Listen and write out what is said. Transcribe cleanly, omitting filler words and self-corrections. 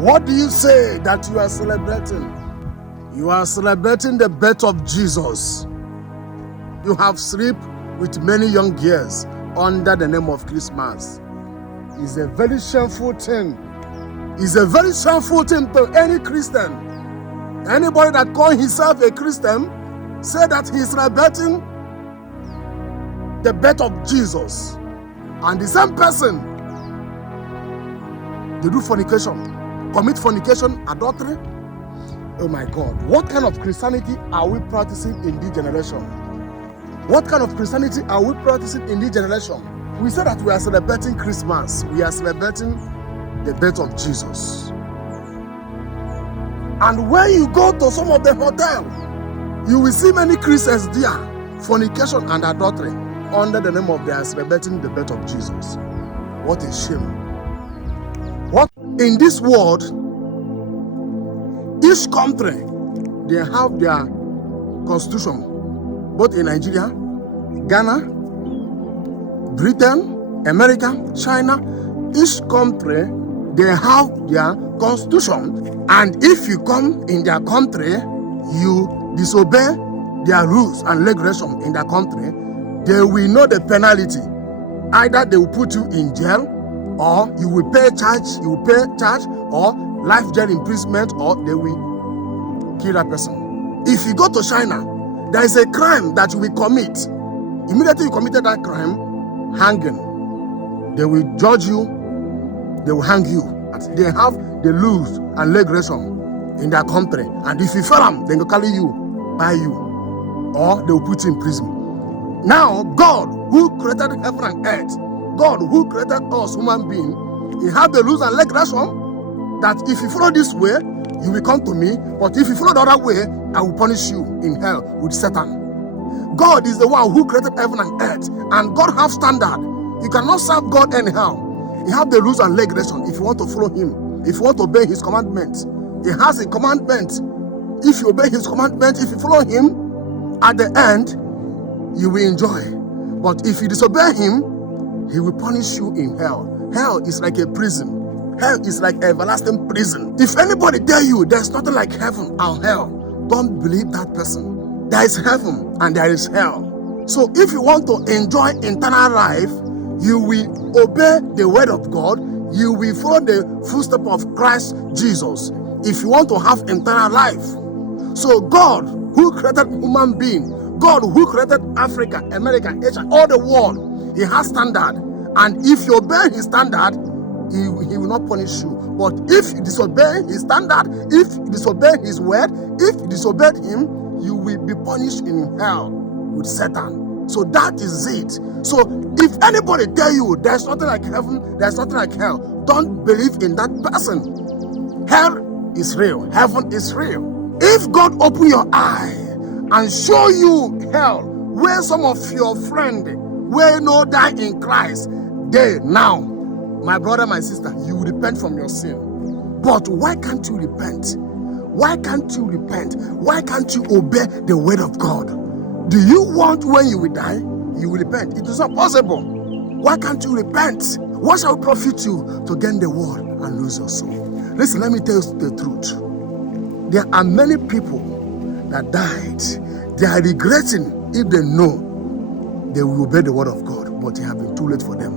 What do you say that you are celebrating? You are celebrating the birth of Jesus. You have slept with many young girls under the name of Christmas. It's a very shameful thing. It's a very shameful thing to any Christian. Anybody that calls himself a Christian say that he is celebrating the birth of Jesus. And the same person, they do fornication, commit fornication, adultery. Oh my God, what kind of Christianity are we practicing in this generation? What kind of Christianity are we practicing in this generation? We say that we are celebrating Christmas. We are celebrating the birth of Jesus. And when you go to some of the hotels, you will see many Christians there, fornication and adultery, under the name of they are celebrating the birth of Jesus. What a shame. What in this world, each country, they have their constitution, both in Nigeria, Ghana, Britain, America, China. Each country, they have their constitution. And if you come in their country, you disobey their rules and regulations in their country, they will know the penalty. Either they will put you in jail, or you will pay charge, or life jail imprisonment, or they will kill that person. If you go to China, there is a crime that you will commit. Immediately you committed that crime, hanging. They will judge you, they will hang you. They have the rules and regulation in their country. And if you fail them, they will carry you, buy you, or they will put you in prison. Now, God, who created heaven and earth, God, who created us human beings, He has the rules and regulation that if you follow this way, you will come to me. But if you follow the other way, I will punish you in hell with Satan. God is the one who created heaven and earth, and God has standard. You cannot serve God anyhow. He has the rules and regulations. If you want to follow Him, if you want to obey His commandments, He has a commandment. If you obey His commandment, if you follow Him, at the end, you will enjoy. But if you disobey Him, He will punish you in hell. Hell is like a prison. Hell is like everlasting prison. If anybody tell you there's nothing like heaven or hell, don't believe that person. There is heaven and there is hell. So if you want to enjoy eternal life, you will obey the word of God. You will follow the footsteps of Christ Jesus. If you want to have eternal life. So God, who created human being, God who created Africa, America, Asia, all the world, He has standard. And if you obey His standard, He will not punish you. But if you disobey His standard, if you disobey His word, if you disobey Him, you will be punished in hell with Satan. So that is it. So if anybody tell you there's nothing like heaven, there's nothing like hell, don't believe in that person. Hell is real. Heaven is real. If God open your eye and show you hell, where some of your friends will not die in Christ, they now, my brother, my sister, you will repent from your sin. But why can't you repent? Why can't you repent? Why can't you obey the word of God? Do you want when you will die, you will repent? It is not possible. Why can't you repent? What shall profit you to gain the world and lose your soul? Listen, let me tell you the truth. There are many people that died. They are regretting if they know they will obey the word of God, but it has been too late for them.